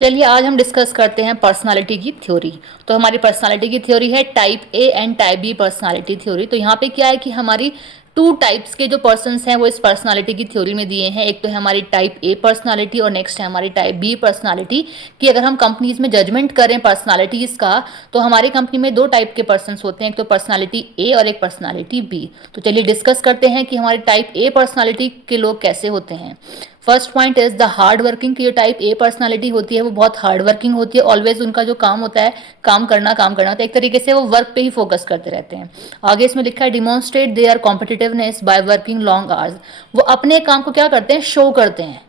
चलिए आज हम डिस्कस करते हैं पर्सनालिटी की थ्योरी। तो हमारी पर्सनालिटी की थ्योरी है type A and type B personality theory. तो यहाँ पे क्या है कि हमारी टू टाइप्स के जो पर्सन्स हैं वो इस पर्सनालिटी की थ्योरी में दिए हैं। एक तो है हमारी टाइप ए पर्सनालिटी और नेक्स्ट है हमारी टाइप बी पर्सनालिटी। कि अगर हम कंपनीज में जजमेंट करें पर्सनालिटीज का तो हमारी कंपनी में दो टाइप के पर्सन्स होते हैं, एक तो पर्सनालिटी ए और एक पर्सनालिटी बी। तो चलिए डिस्कस करते हैं कि हमारी टाइप ए पर्सनालिटी के लोग कैसे होते हैं। First point is the hard working. की जो टाइप ए पर्सनालिटी होती है वो बहुत हार्ड वर्किंग होती है। ऑलवेज उनका जो काम होता है काम करना होता है। एक तरीके से वो वर्क पे ही फोकस करते रहते हैं। आगे इसमें लिखा है demonstrate their competitiveness by working long hours. वो अपने काम को क्या करते हैं, शो करते हैं।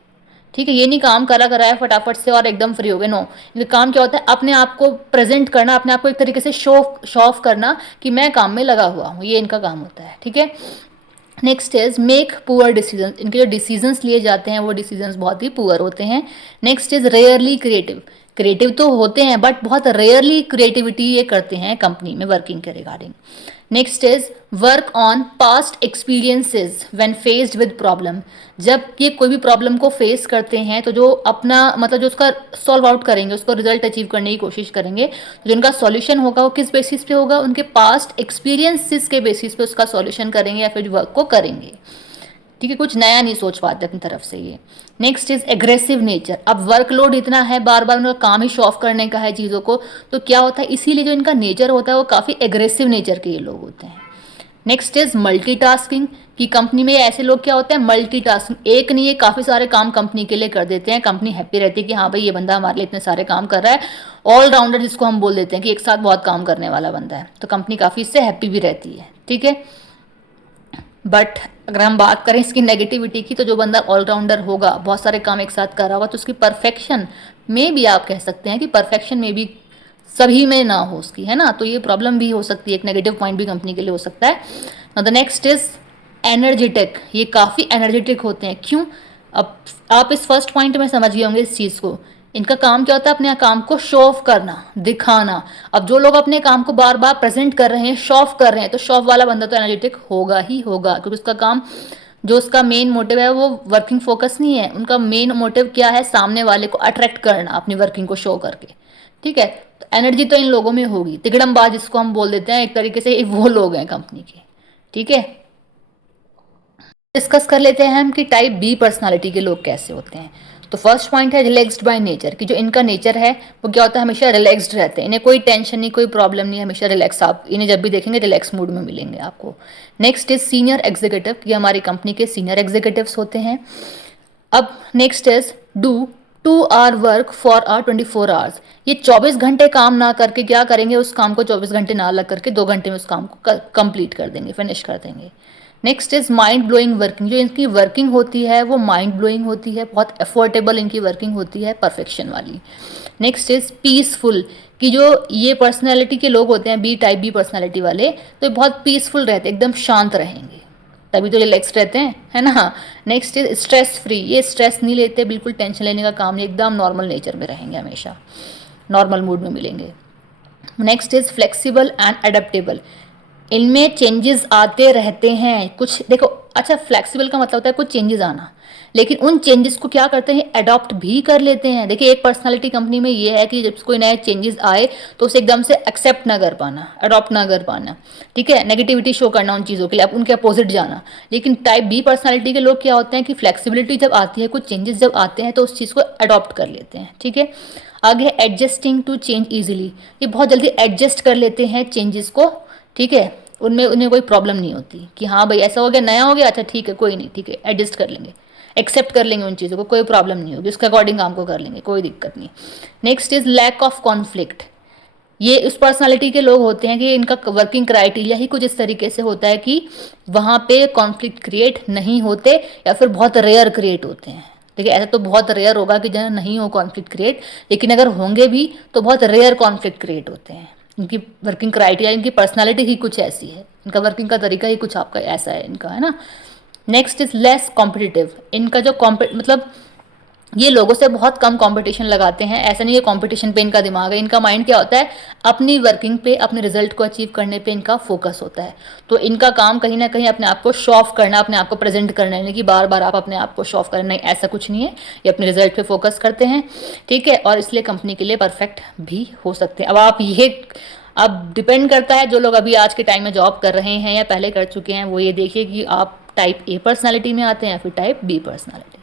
ठीक है, ये नहीं काम करा कराया फटाफट से और एकदम फ्री हो गए, नो। इनका काम क्या होता है, अपने आप को प्रेजेंट करना, अपने आप को एक तरीके से शो ऑफ करना कि मैं काम में लगा हुआ हूँ। ये इनका काम होता है। ठीक है, next is make poor decision. इनके जो डिसीजंस लिए जाते हैं वो डिसीजंस बहुत ही पुअर होते हैं। Next is rarely creative. Creative तो होते हैं बट बहुत रेयरली क्रिएटिविटी ये करते हैं कंपनी में वर्किंग के regarding. Next is work on past experiences when faced with problem. जब ये कोई भी प्रॉब्लम को फेस करते हैं तो जो अपना मतलब जो उसका सॉल्व आउट करेंगे, उसको रिजल्ट अचीव करने की कोशिश करेंगे, तो जो उनका सॉल्यूशन होगा वो किस बेसिस पे होगा, उनके पास्ट एक्सपीरियंसेस के बेसिस पे उसका सॉल्यूशन करेंगे या फिर वर्क को करेंगे। ठीक है, कुछ नया नहीं सोच पाते अपनी तरफ से ये। Next is aggressive nature. अब वर्कलोड इतना है, बार बार उनका काम ही शो ऑफ करने का है चीज़ों को, तो क्या होता है, इसीलिए जो इनका नेचर होता है वो काफ़ी एग्रेसिव नेचर के ये लोग होते हैं। Next is multitasking. की कंपनी में ऐसे लोग क्या होते हैं, मल्टीटास्किंग, एक नहीं है काफ़ी सारे काम कंपनी के लिए कर देते हैं। कंपनी हैप्पी रहती है कि हाँ भाई ये बंदा हमारे लिए इतने सारे काम कर रहा है। ऑलराउंडर जिसको हम बोल देते हैं कि एक साथ बहुत काम करने वाला बंदा है, तो कंपनी काफ़ी इससे हैप्पी भी रहती है। ठीक है, बट अगर हम बात करें इसकी नेगेटिविटी की, तो जो बंदा ऑलराउंडर होगा, बहुत सारे काम एक साथ कर रहा होगा, तो उसकी परफेक्शन में भी आप कह सकते हैं कि परफेक्शन में भी सभी में ना हो उसकी, है ना। तो ये प्रॉब्लम भी हो सकती है, एक नेगेटिव पॉइंट भी कंपनी के लिए हो सकता है। The next is energetic. ये काफ़ी एनर्जेटिक होते हैं। क्यों, अब आप इस फर्स्ट पॉइंट में समझ गए होंगे इस चीज़ को। इनका काम क्या होता है, अपने काम को शो ऑफ करना, दिखाना। अब जो लोग अपने काम को बार बार प्रेजेंट कर रहे हैं, शो ऑफ कर रहे हैं, तो शो ऑफ वाला बंदा तो एनर्जेटिक होगा ही होगा, क्योंकि उसका काम, जो उसका मेन मोटिव है वो वर्किंग फोकस नहीं है। उनका मेन मोटिव क्या है, सामने वाले को अट्रैक्ट करना अपनी वर्किंग को शो करके। ठीक है, तो एनर्जी तो इन लोगों में होगी। तिकड़मबाज जिसको हम बोल देते हैं, एक तरीके से वो लोग हैं कंपनी के। ठीक है, डिस्कस कर लेते हैं हम कि टाइप बी पर्सनालिटी के लोग कैसे होते हैं। तो फर्स्ट पॉइंट है रिलैक्स्ड बाय नेचर। कि जो इनका नेचर है वो क्या होता है, हमेशा रिलैक्स्ड रहते हैं। इन्हें कोई टेंशन नहीं, कोई प्रॉब्लम नहीं, हमेशा रिलैक्स। आप इन्हें जब भी देखेंगे रिलैक्स मूड में मिलेंगे आपको। Next is senior executive. कि हमारी कंपनी के सीनियर एग्जीक्यूटिव्स होते हैं। अब next is do 2 hour work for 24 hours. ये 24 घंटे काम ना करके क्या करेंगे, उस काम को 24 घंटे ना लग करके 2 घंटे में उस काम को कंप्लीट कर देंगे, फिनिश कर देंगे। Next is mind blowing working. जो इनकी वर्किंग होती है वो माइंड ब्लोइंग होती है, बहुत एफोर्टेबल इनकी वर्किंग होती है, परफेक्शन वाली। Next is peaceful. कि जो ये पर्सनैलिटी के लोग होते हैं, बी टाइप बी पर्सनैलिटी वाले, तो ये बहुत पीसफुल रहते हैं, एकदम शांत रहेंगे, तभी तो रिलैक्स रहते हैं, है ना। Next is stress free. ये स्ट्रेस नहीं लेते, बिल्कुल टेंशन लेने का काम नहीं, एकदम नॉर्मल नेचर में रहेंगे, हमेशा नॉर्मल मूड में मिलेंगे। Next is flexible and adaptable. इनमें चेंजेस आते रहते हैं कुछ, देखो अच्छा, फ्लेक्सिबल का मतलब होता है कुछ चेंजेस आना, लेकिन उन चेंजेस को क्या करते हैं, अडॉप्ट भी कर लेते हैं। देखिए एक पर्सनालिटी कंपनी में ये है कि जब कोई नए चेंजेस आए तो उसे एकदम से एक्सेप्ट ना कर पाना, अडॉप्ट ना कर पाना। ठीक है, नेगेटिविटी शो करना उन चीज़ों के लिए, अब उनके अपोजिट जाना। लेकिन टाइप बी पर्सनालिटी के लोग क्या होते हैं कि फ्लेक्सिबिलिटी जब आती है, कुछ चेंजेस जब आते हैं तो उस चीज़ को अडॉप्ट कर लेते हैं। ठीक है, आगे है एडजस्टिंग टू चेंज ईजिली। ये बहुत जल्दी एडजस्ट कर लेते हैं चेंजेस को। ठीक है, उनमें उन्हें कोई प्रॉब्लम नहीं होती कि हाँ भाई ऐसा हो गया, नया हो गया, अच्छा ठीक है, कोई नहीं, ठीक है, एडजस्ट कर लेंगे, एक्सेप्ट कर लेंगे उन चीज़ों को, कोई प्रॉब्लम नहीं होगी, उसके अकॉर्डिंग काम को कर लेंगे, कोई दिक्कत नहीं। Next is lack of conflict. ये उस पर्सनालिटी के लोग होते हैं कि इनका वर्किंग क्राइटेरिया ही कुछ इस तरीके से होता है कि वहाँ पे कॉन्फ्लिक्ट क्रिएट नहीं होते, या फिर बहुत रेयर क्रिएट होते हैं। देखिए ऐसा तो बहुत रेयर होगा कि जहाँ नहीं हो कॉन्फ्लिक्ट क्रिएट, लेकिन अगर होंगे भी तो बहुत रेयर कॉन्फ्लिक्ट क्रिएट होते हैं। इनकी वर्किंग क्राइटेरिया, इनकी पर्सनालिटी ही कुछ ऐसी है, इनका वर्किंग का तरीका ही कुछ आपका ऐसा है इनका, है ना। Next is less competitive. इनका जो मतलब ये लोगों से बहुत कम कंपटीशन लगाते हैं। ऐसा नहीं है कंपटीशन पे इनका दिमाग है, इनका माइंड क्या होता है, अपनी वर्किंग पे, अपने रिजल्ट को अचीव करने पे इनका फोकस होता है। तो इनका काम कहीं ना कहीं अपने आप को शो ऑफ करना, अपने आप को प्रेजेंट करना है, नहीं कि बार बार आप अपने आप को शो ऑफ करना, नहीं, ऐसा कुछ नहीं है। ये अपने रिजल्ट पे फोकस करते हैं, ठीक है, और इसलिए कंपनी के लिए परफेक्ट भी हो सकते हैं। अब डिपेंड करता है, जो लोग अभी आज के टाइम में जॉब कर रहे हैं या पहले कर चुके हैं, वो ये देखिए कि आप टाइप ए पर्सनैलिटी में आते हैं या फिर टाइप बी पर्सनैलिटी।